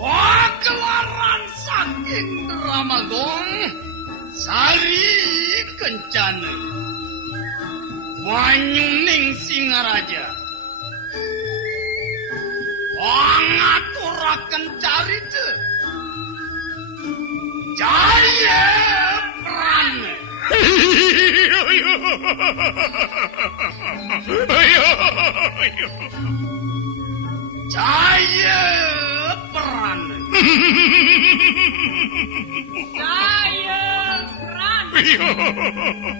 Pagelaran saking Ramagong Sari Kencana Banyuning Singaraja pangaturaken carita Jaya Prana Jaya Prana Jaya Prana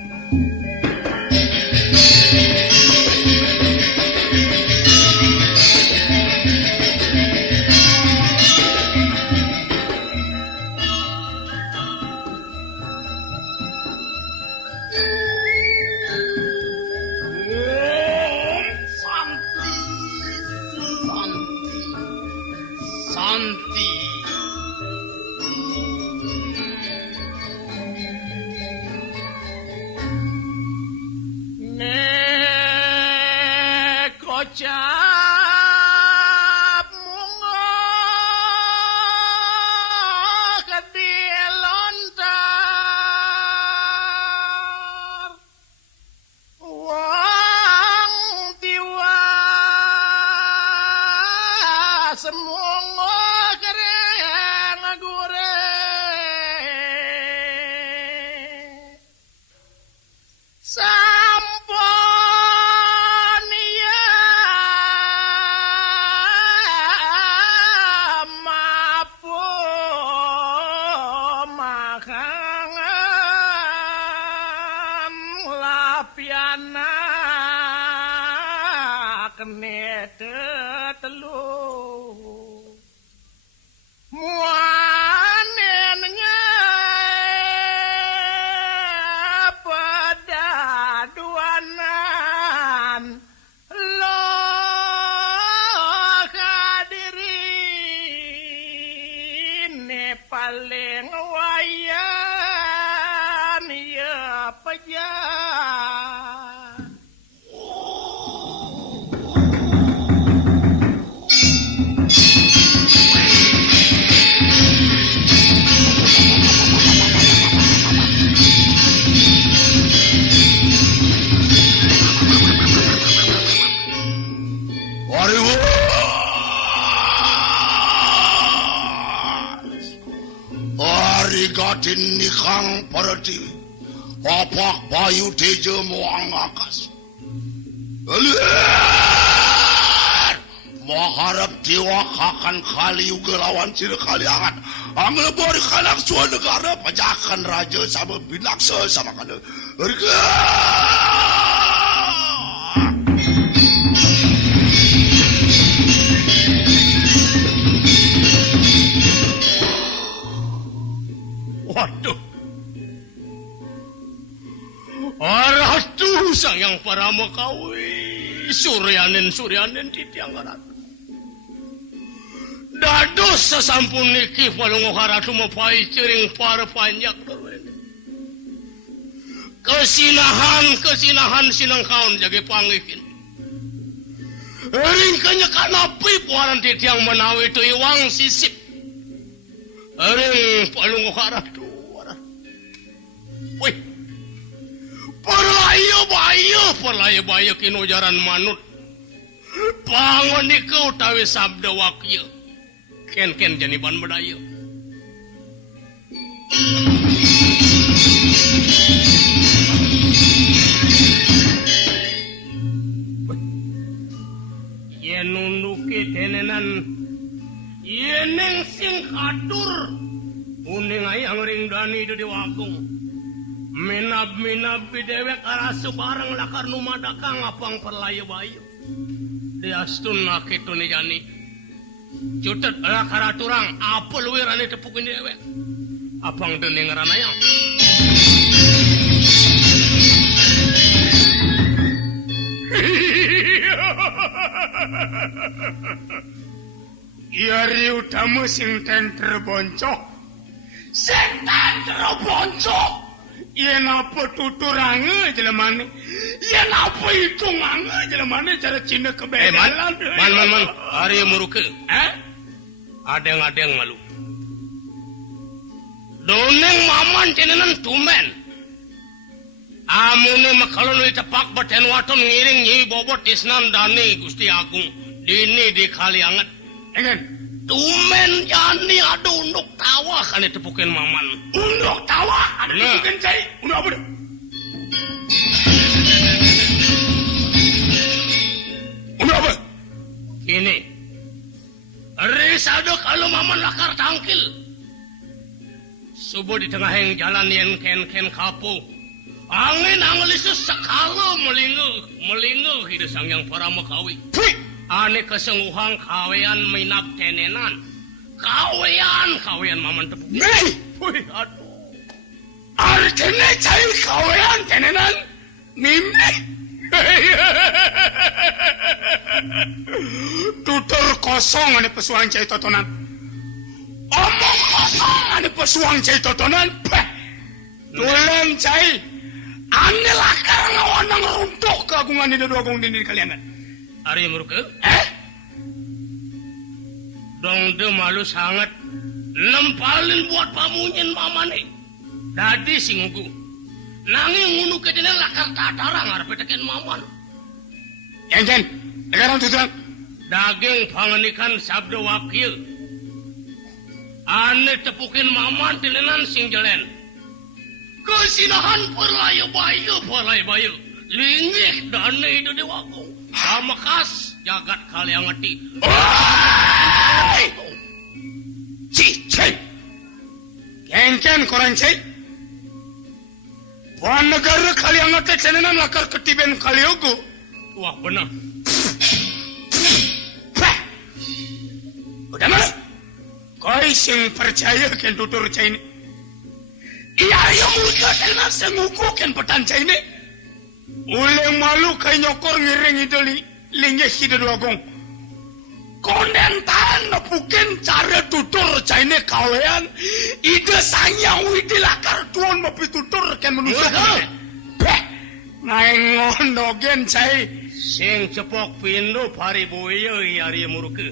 Gadin nikang Paradiwi Bapak Bayu Tejo Moangakas Maharap dewa kakan kali juga lawan ciri kaliangan Anggel bori kanak suan negara pajakan raja sama binaksa sama kana Waduh. Ratu sayang para makawi suryanen di tiang ratu. Dados sasampun niki palungo haratu mapai cering para panjak terwene. Kesinahan sinang kaon jage pangikin. Ringkanya kanapi puaran di tiang menawi tu iwang sisip. Ring palungo haratu. Wih, perlayo kinujaran manut. Pangon ikau tawi sabda wakil. Ken janiban bedayo. Yen nunduki tenenan. Yeneng sing katur. Uning ayang ring dani di wakung. Minab bidewek arasu barang lakar numadakang apang perlayo bayu. Diastun nakitu ni jani. Cutet lakar aturang apel wirani tepukin dewek. Apang dening ranayang. Yari utama sing ten terbonco. Sing ten terbonco. Yen apa tuturange jelemane? Yen apa hitungange jelemane cara Cina kebedalan. Man, ari muruke. Adeng malu. Doneng maman cenenan tumen. Amune makalon tepak baten waton ngiring nyi bobot tisnan dani Gusti Agung. Dini di Kalianget. Engen. Tumen jani ada unduk tawa kan ditepukin maman. Unduk tawa ada ditepukin cai. Unduk apa dah? Unduk apa? Ini. Risado kalau maman lakar tangkil. Subuh di tengah yang jalan yang ken kapu. Angin angelisus sekalo melingguh hidup sang yang para makawi. Ane kesenguhan kawean minap tenenan. Kawean maman tepuk. Nih! Aduh. Artinya cai kawean tenenan. Mimpi. Tutur kosong ane pesuang cai totonan. Omong kosong ane pesuang cai totonan. Tulen cai. Ane lakar ngawanang runtuh keagungan di dua agung dini kalian. Ari muruke? Dong de malu sangat. Nempalin buat pamunyin mamane. Dadi singuku. Nanging ngunu kedene lakar tatarang ngarepe teken maman. Yen, sekarang tuturan. Daging pangenikan sabda wakil. Ane tepukin maman tilenan sing jelen. Kesinahan perlayu bayu. Lingih dane itu di wakung. Sama khas jagat kalian ngerti. Oi! Cicai. Ken korang cai. Buan negara kalian ngerti cenenan lakar ketiben kaliogo. Wah benar. Udah mana? Kau sing percaya ken tutur cai ini. Iya yang muka cenenan senguku ken petan cai ini. Uleng malu kay nyokor ngiring itu linggih hidup agong. Kondentan nepukin cara tutur caine kawean. Ide sanyang widi lakar tuan mapi tutur ken manusia. Ngaingon dogen cai. Sing cepok pindo pariboyo yari muruke.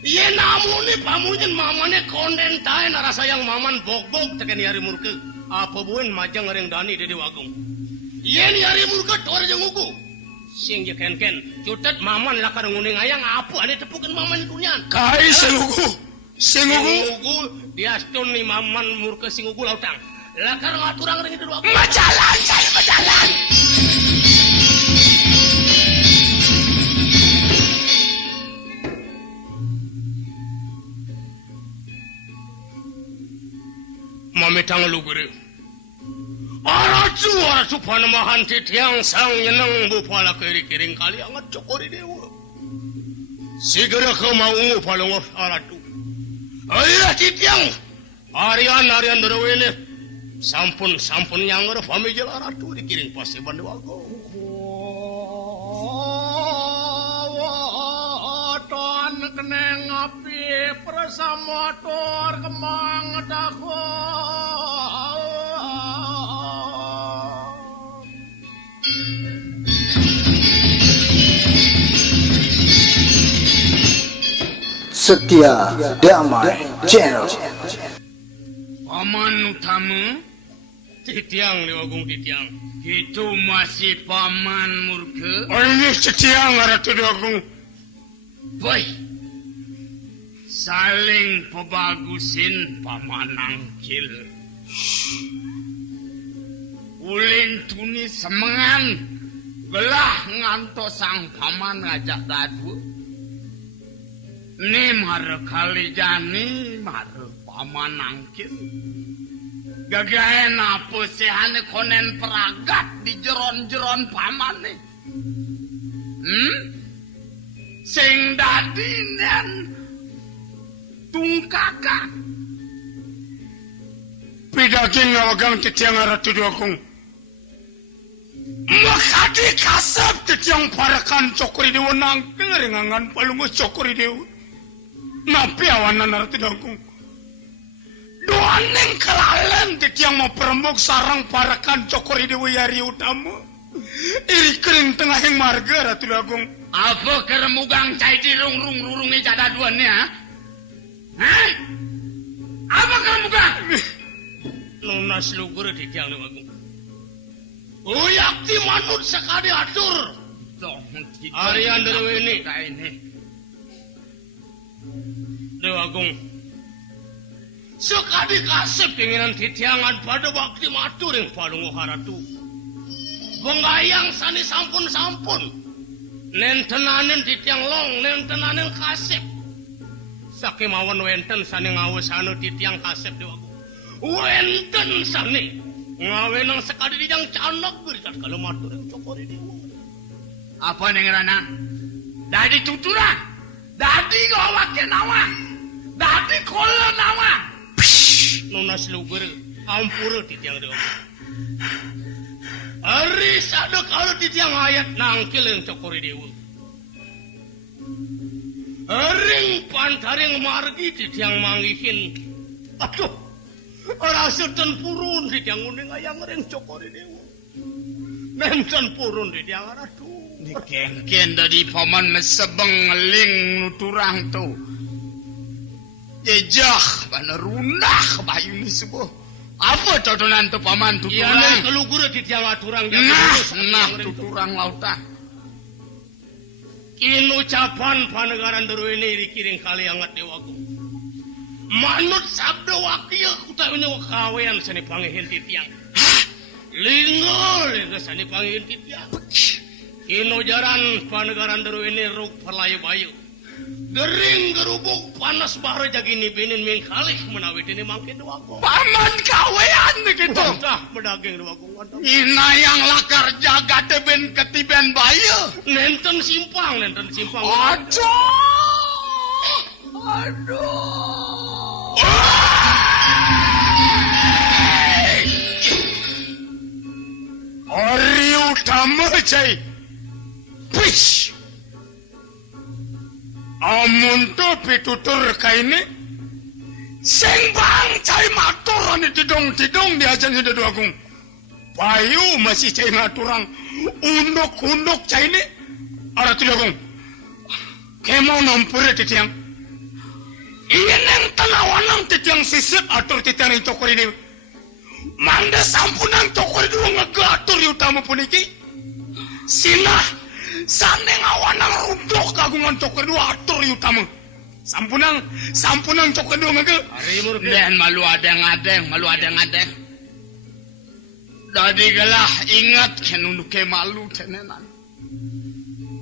Ye namune pamunyen mamane kondentan rasa yang maman bok teken yari muruke. Apa buin majang ngereng dani di wagung. Yen yari muruke tor jenguku. Sing je ken cutet maman lakar nguning ayang apa ane tepukin maman dunyan. Kai singuku diastun ni maman muruke singuku lautang. Lakar ngaturang ring itu wagung. Majalan saya majalan. Mamitang lugure. Araju panamahan titiang sang yenang bupala kiri-kiring kali angat cokori dewa. Segera kemau palongor aratu. Ayah titiang. Arian derawene. Sampun yang ada pamijal aratu dikiring pasti bandu aku. Ton keneng api prasamotor kemang dako. Setia Damai Channel. Paman utama Titiang liwagung titiang. itu masih paman murke. Oh ini setiang aratu agung. Boy, saling pebagusin paman angkil. Ulin tuni semengan belah nganto sang paman ngajak dadu. Ni mare kali jani mare paman angkil. Gagahen apa sehane konen peragat di jeron-jeron paman nih. Sing dadi nen tungkaka. Pidaging ngawagang titiang aratu diokong. Makadi kasap titiang parakan cokori dewa nangkel ringangan palungu cokori dewa. Napi awanan aratu diokong. Doaning kelalen titiang mau perembuk sarang parakan cokori Dewi Yari Utama. Iri kering tengah yang marga Ratu Agung. Apa keremugang cai di rung-rung-rurungi cadaduannya? Hah? Apa keremugang? Nunas lugur di tiang Dewa Agung. Uyakti manut sekali atur. Arian Dewa ini. Dewa Agung. Sekali kasep keinginan titiangan pada waktu matur yang palungu haratu. Benggayang sani sampun-sampun. Nentenanin titiang long, nentenanin kasep. Sakimawan wenten sani ngawesanu titiang kasep Dewa Agung. Wenten sani ngawenang sekali dijang canak berikat kalau matur yang cokori Dewa. Apa nih ngerana? Dadi tuturan, dadi ngawake nawa, dadi kola nawa. Nunas lugur, ampura titiang Dewa. Aris ada kalau titiang ayat nangkil yang cokori Dewa. Ring pantaring margi titiang mangihin. Aduh, rasa ten purun titiang uning ayang ring cokori Dewa. Nenten purun titiang aratu. Dikengken dari paman mesebeng ling nuturang tu. Jejah banerunah bayu ni sebuah. Apa codonan tu paman tuturang? Iya, kelugur di tiang aturang. Nah, tuturang lautan. Kini ucapan panegaran dulu ini dikiring kali hangat Dewa Agung. Manut sabda wakil kutawin wakawean sani panggil titiang. Lingo sani panggil titiang. Kini jaran panegaran dulu ini ruk perlayu bayu. Gering gerubuk panas bahar jagini binin mengkalih menawit ini mangkin Dewa Agung. Paman kawean begitu. Bantah medaging Dewa Agung. Ina yang lakar jaga teben ketiben bayu. Nenten simpang. Aduh. Ori utama cai. Pish. Amun tu pitutur kaini sing bang cai maturan tidong diajan Dewa Agung. Bayu masih cai maturang unduk cai ni ara Dewa Agung. Kemau nampure titiang. Ineng tanawanang titiang sisip atur titiang yang cokori ni. Manda sampunang cokori dulu ngegatur utama puniki. Sinah saneng awanang rundok kagungan cokor dua atur utama. Sampunang cokor dua ngege. Dan malu adeng. Dadi galah ingat kenunuke malu tenenan.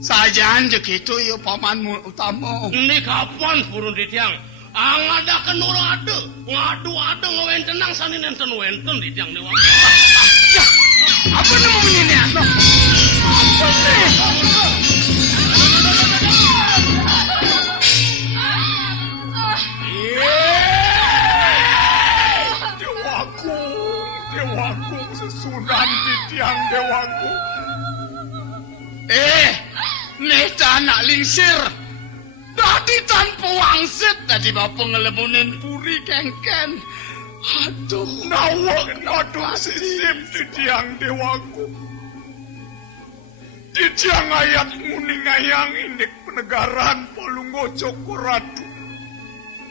Sajaan je gitu ya pamanmu utama. Ini kapan purun ditiang? Angada kenura ngadu ada ngawen tenang sani nenten wenten ditiang Dewa. Ya, apa namanya ini? Apa sih? Dewa Agung sesunan titiang Dewa Agung. Nih anak lingsir. Dadi tanpa wangsit tadi bapak ngelebunin puri kengken. Aduh, nawak aduh sisip titiang Dewa Agung. Titiang ayat nguning ayang indik penegaran Palunggo Cokoratu.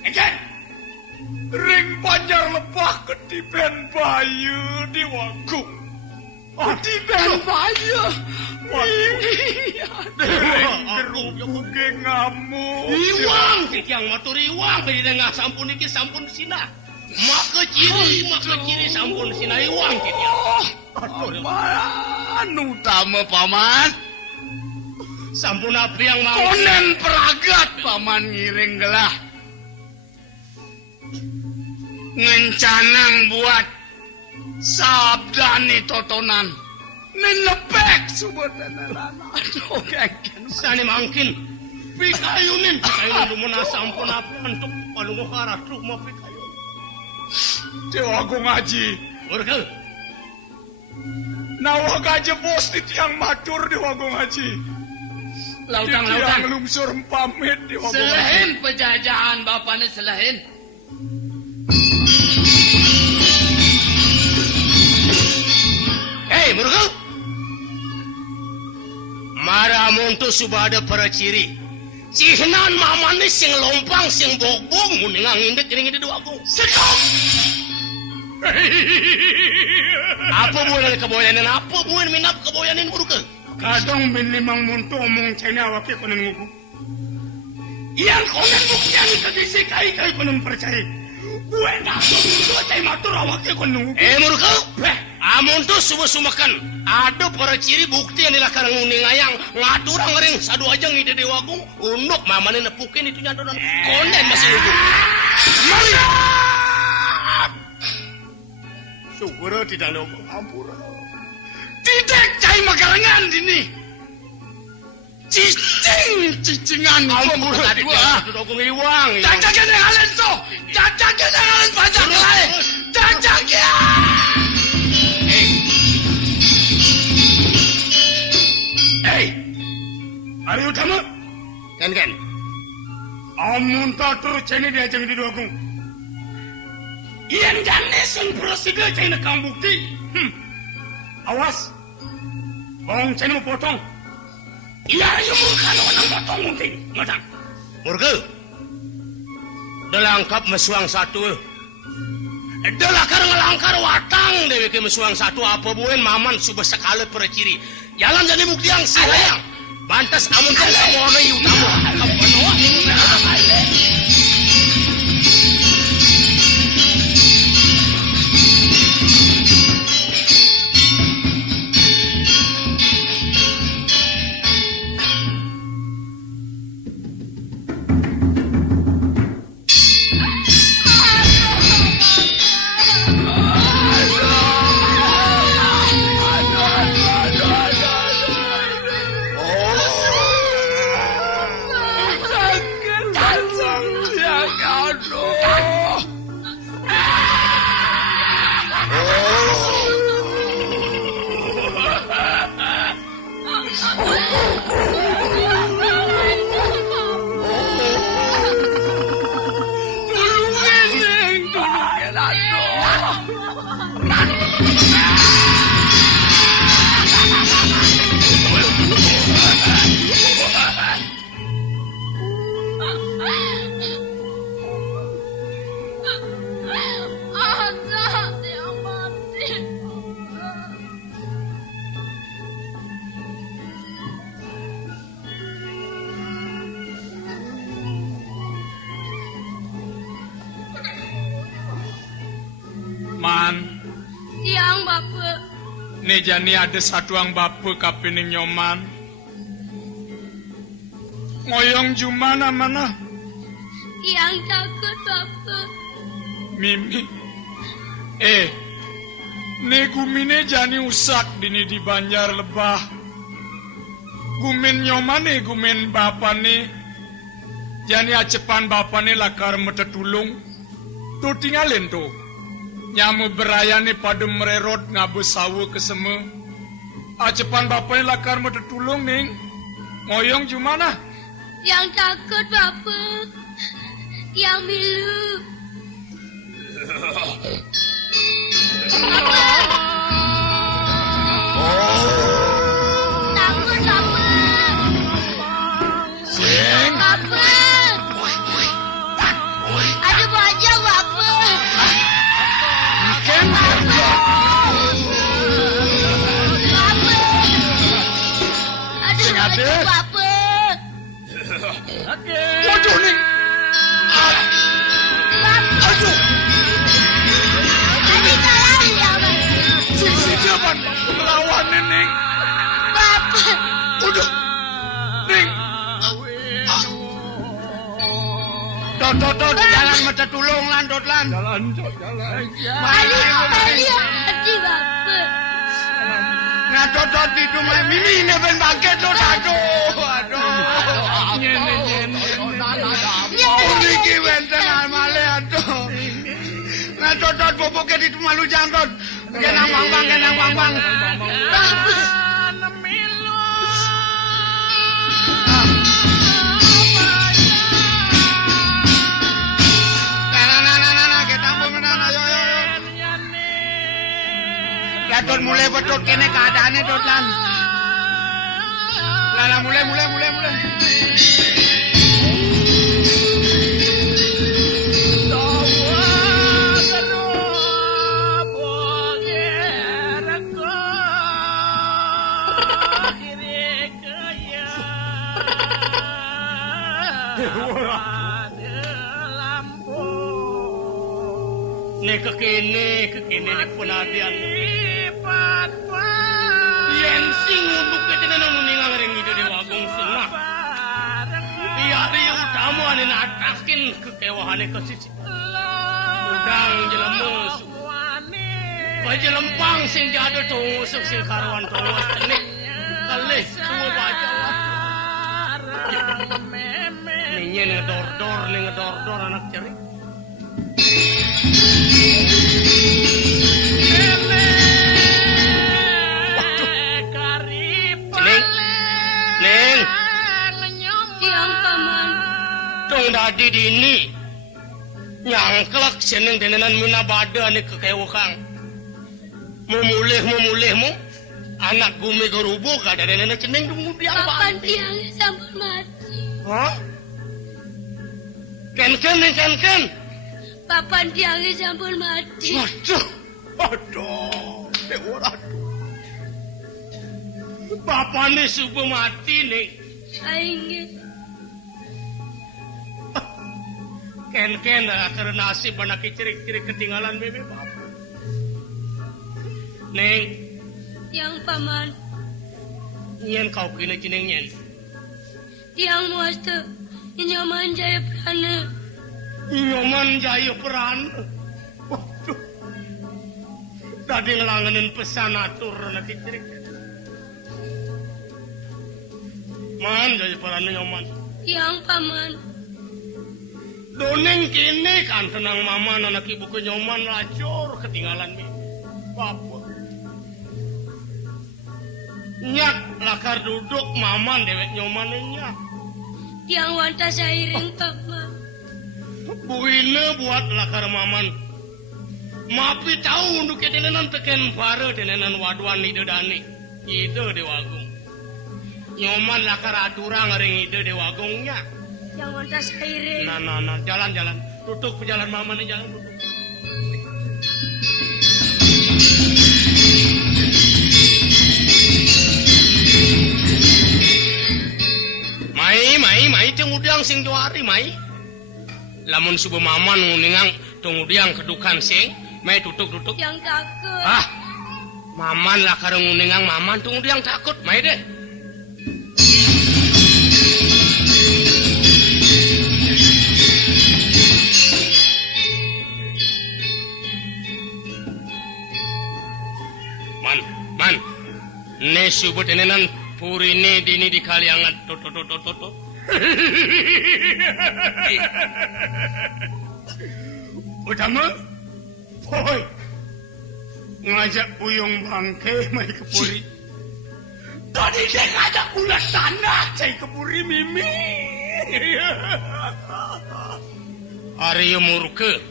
Eken, ring banjar lebah ketiben bayu Dewa Agung. Ketiben bayu. Ring gerubuk ngamuk. Iwang titiang matur iwang beri dengah sampun iki sampun sina. Maka ciri sampun sina iwang titiang. Paman utama paman. Sampun api yang mau. Konen peragat paman ngiring gelah. Ngencanang buat sabdani totonan. Nenepek subatan aduh kengken sani mangkin pikayunin lumuna sampun api untuk palungo haratu mau pikayun Dewa Agung Haji urkel nawa gaje bos titiang matur Dewa Agung Haji lautang lungsur pamit Dewa Agung Haji selain penjajahan bapaknya selain Para muntu subada para ciri. Cihnan mamane sing lompang sing bogbong muning ngindek ning di dua aku. Stop! Apa buan keboyanan apa buan minap keboyanan buruke? Kadang min limang muntu omong China awake konen nguku. Yang konen buktian kadisi kai konen percaya. Buat aku muntu cai matur awake konen nguku. Muruke? Amun tu sumakan. Ada para ciri bukti yang dilakukan nguning ayang ngatur ngering sadu aja ngide dewagung unduk mamane nepukin itu nyandonan konen masih lugu. Syukur tidak ada ampura. Tidak cai makarangan dini. Cicingan Ampura dua. Dukung iwang. Cacakin yang kalian so. Cacakin yang kalian pajak lain. Cacakin. Hey. Ari utama. Kan. Amun tak terus cene dia jangan di doaku. Iyan jane sen prosida cene kang bukti. Awas. Bang cene mau potong. Iya yang murkan orang potong mungkin. Ngatang. Murke. Delangkap mesuang satu. Delakar ngelangkar watang dewe ke mesuang satu apa buen maman subah sekali per ciri. Jalan jadi bukti yang sayang. Bantas amun kan kamu ono utama. Kamu ono. Man, Tiang Bapak. nih jani ada satu ang bapu kapining nyoman. Ngoyong jumana mana? Tiang takut Bapak. Mimi. Nih gumine jani usak dini di Banjar Lebah. Gumin nyoman nih gumin bapa nih. Jani acepan bapa nih lakar metetulung. Tuh tinggalin tuh. Nyamu berayani pada mererot ngabu sawu ke semu. Acepan bapaknya lakar mau tertulung ning. Ngoyong jumana? Yang takut Bapak. Yang milu. Takut Bapak. Sing. Bapak. Ada bajak Bapak. Ken. Aduh, ada. Bapak. Waduh ning. Aduh. Ini kalah ya, Bapak. Sisi jaman melawan ning. Bapak. Udah. Ning. Dot, jalan mata tulung lan, dot lan. Jalan. Mari, hati Bapak. Nah, dot itu Mimi ini ben bangkit dot, aduh. Nyene. Iki wenten amale aduh. Nah, dot boboke itu malu jantot. Kenang bang. Bapak. Dot mulai betul kene keadaannya dot lan. Nah, mulai. Nek kekini nek penadian. Yen sing untuk ketenan nuningang ring itu di wagung senah. Iya dia utama ane natakin kekewahane ke sisi. Udang jelemus. Pajelempang sing jado tusuk sing karuan tos tenik. Kalih semua baca. Nyen ngedor-dor anak cerik. Neng. Tiang paman. Tong dadi dini. Nyangklak seneng denenan mina bada ni kekewakang. Memulih-memulihmu. Anak gumi gerubuk ada denenan ceneng kemudian Papan tiang sampun mati. Hah? Ken. Papan tiang sampun mati. Aduh. Bapak ni subuh mati nih. Aing Ken karena nasib anak cirik-cirik ketinggalan bebe bapak. Neng, tiang paman. nyen kau kena ceneng nyen. Tiang muasta nyaman jaya prana. Nyoman jaya peran. Waduh. Tadi ngelangenin pesan atur anak cirik. Man jaya peran nyoman. Tiang paman. Doneng kini kan tenang mama anak ibu ke nyoman lacur ketinggalan mi. Bapak. Nyak lakar duduk maman dewek nyoman nyak. Tiang wanta sairing paman. Buine buat lakar maman. Mapi tahu untuk ketenenan teken pare tenenan waduan ide dani. Ide dewagung. Nyoman lakar aturang ring ide dewagungnya. Tiang wanta sairing. Nah, jalan. Tutup jalan maman ni jalan tutup. Mai tungudang sing juari mai. Lamun subuh maman nguningang tungudang kedukan sing, mai tutuk. Tiang takut. Maman lah kareng nguningang maman tungudang takut, mai deh. Man. Ne subuh tenenan puri ne dini di kaliangan tot. Utama, boy, ngajak puyung bangke mai ke puri. Tadi dia ngajak ulah sana cai ke puri mimi. Arya murke.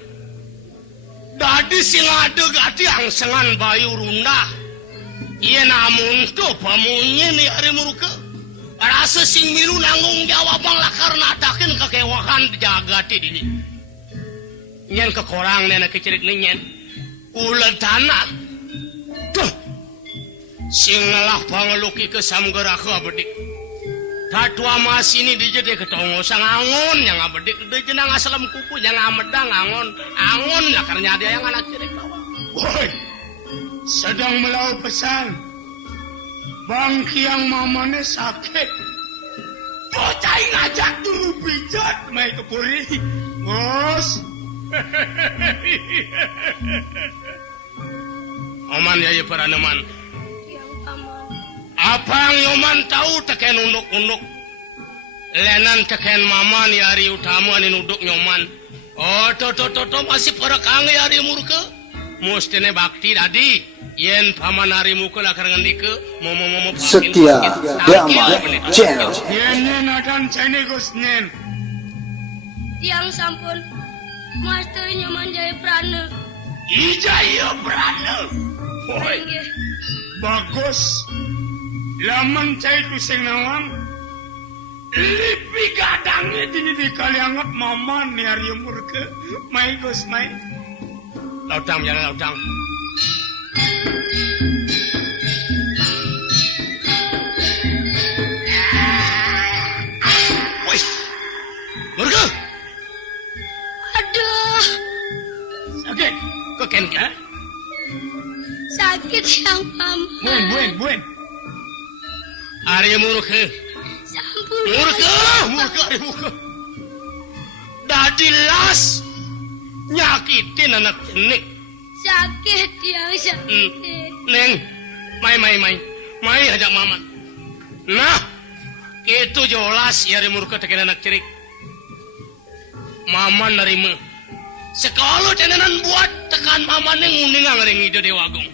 Dadi sing ada gati angsengan bayu rundah. Iya namun tu pamunye ni Arya murke. Rasa sing milu nanggung jawab lah karena atakin kekewahan jagati dini. Nyen kekorang nena kecirik ni nyen. Ulan tanah. Tuh. Sing ngalah pangeluki ke samgeraka bedik. Tatua mas ini dijede ketongo sang angon yang abedik. Dijenang asalam kuku yang amedang angon. Angon lah karena dia yang anak cirik kawan. Boy, sedang melau pesan. Bangki yang mamane sakit. Bocah ngajak dulu pijat mai ke puri. Ngos. Oman ya paraneman. Tiang paman. Apang yoman tahu teken unduk-unduk. Lenan teken mama ni hari utama ni nuduk nyoman. Oh, to masih perekang ya hari murke. Mustine bakti tadi. Yen paman hari muka lah karangan dike. Mau Setia Damai Channel. Nyen adan cene gus nyen. Tiang sampun. Master nyaman jaya prana. Ijaya berana. Boy, Inggih. bagus. Laman cai tu sing nawang. Lipi gadangnya di kaliangat maman nih hari murke. Mai Gus mai. Laudang jalan laudang. Wih. Murke. Aduh, Oke. Keken ya? sakit yang paman. Buen. Ari murke. Sampun. Murke. Dadi las nyakitin anak jenik. Sakit yang sakit. Neng, mai ajak maman. Nah, itu jelas ya murke tekan anak cerik. Maman nerima. Sekalo tenenan buat tekan maman yang uningang ring ide dewagung.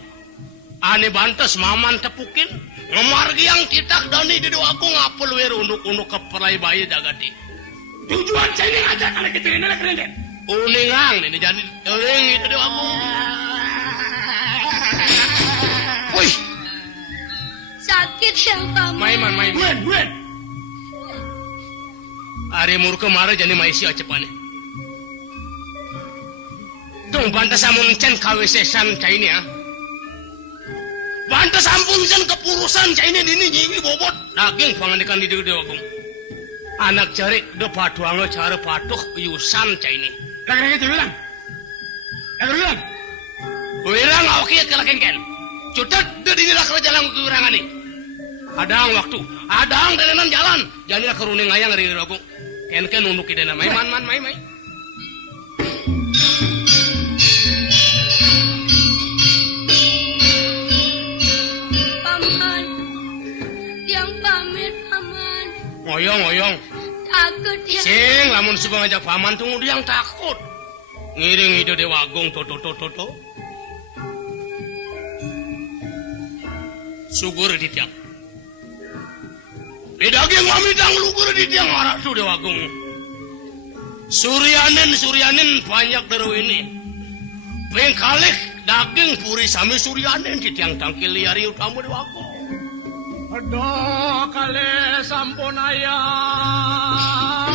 Ane bantes maman tepukin. Ngemargi yang titak dan ide dewagung ngapel wer unduk-unduk kepelai bayi dagati. Tujuan saya ini ngajak anak kecil ini keren deh. Uningang ini jadi ring ide dewagung. Wih, Sakit yang paman. main. Buen. Ari murke mara jadi maisi acepane. Dong bantas amun cen kawesesan cai ini ya. Bantas ampun cen kepurusan cai ini ini bobot daging panganikan di dewagung. Anak cerik de patuangnya cara patuh yusan cai ini. Lagi itu bilang. Wilang oke kelakengken. Cutat de dinilah kerajaan kekurangan nih. Adang waktu, adang dalenan jalan. Jadilah keruning ayang dari dewagung. Ken unduk ide nama mai. Paman. Yang pamit paman. Ngoyong. Takut yang. Sing lamun subang ngajak paman tunggu dia yang takut. Ngiring ide dewagung toto. Sugur di tiang. Daging mamitang lugur di tiang arah tu dewagung. Suryanin banyak deru ini. Bengkalik daging puri sami suryanin di tiang tangkil liari utamu dewagung. Aduh, kali sampun ayah.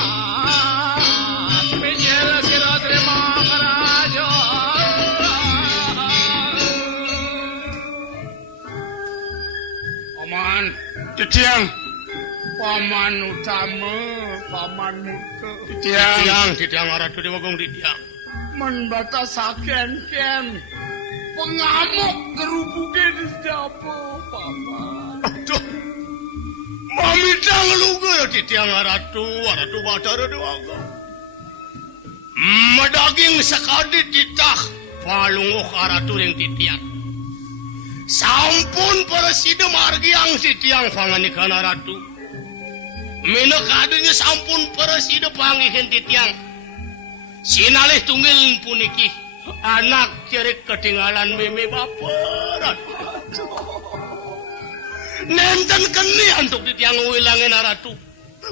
Spesial sira terima karajo. Paman, Ditiang. Paman utama, paman muka. Ditiang arah tu dewagung di tiang. Menbatas ken. Pengamuk gerubuknya di siapa, paman. Aduh. Mamitang lugur di tiang aratu badar dewagung. Madaging sakadi titah palungok aratu ring titiang. Sampun presiden margiang titiang panganikan aratu. Minakadunya sampun presiden pangihin titiang. Sinalih tunggil puniki anak cerik ketinggalan meme baper. Nenten keni untuk titiang wilangin aratu.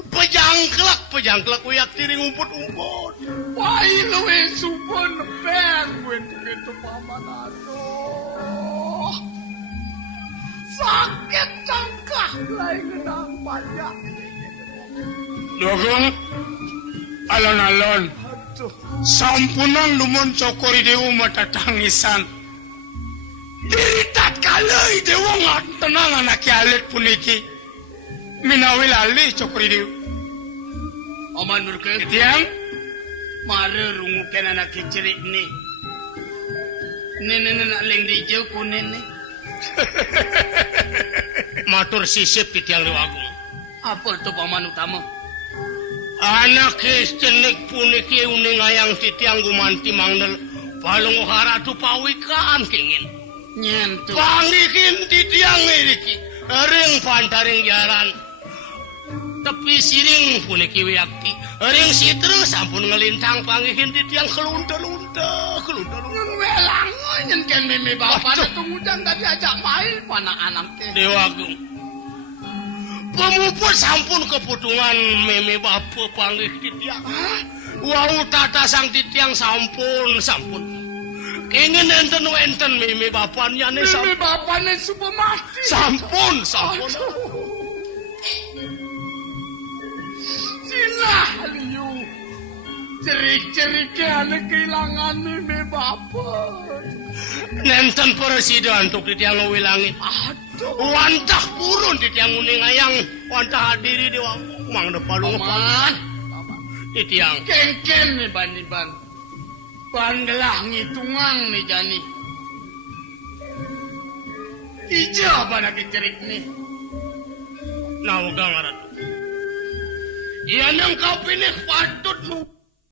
Pejangklak uyak tiring umput-umput. Wah, luwe supon ben gitu paman aduh. Sakit cangkah lain gedang panjang. Dogong alon-alon sampunan lumon cokori dewa mata tangisan. Diritat kalai dewa ngat tenang anak alit puniki. Minawil alih cokori dewa. Oman murke. Tiang Mare rungukan anak kecil ini. Nenek nak leng di jauh ku nenek. matur sisip di tiang dewagung. Apa itu paman utama? Anak istenik puniki uning ayang di tiang gumanti mangdel. Palung haratu pawikaan kingin. Nyentuh. Pangikin di tiang ini. Ring pantaring jalan. Tapi siring puniki wiakti. Ring sitru sampun ngelintang pangikin di tiang kelunta-lunta. Welang nyenken mimi bapak tunggu dan tadi ajak main pana anaknya. Dewagung. Pemuput sampun keputungan mimi bapak panggih di tiang. Wau tata sang di tiang sampun. Ingin enten mimi bapaknya nih sampun. Mimi bapaknya sudah mati. Sampun. Cerik-ceriknya ada kehilangan nih bapak. Nenten presiden untuk di tiang langit. Aduh. Wantah purun di tiang uning ayang. Wantah hadiri di waktu. Mang depan lu Paman. di tiang. Kengken nih ban. Bandelah ngitungang nih jani. Ija pada kecerik nih. Nah ugang arat. Iya nang kau pilih patut lu.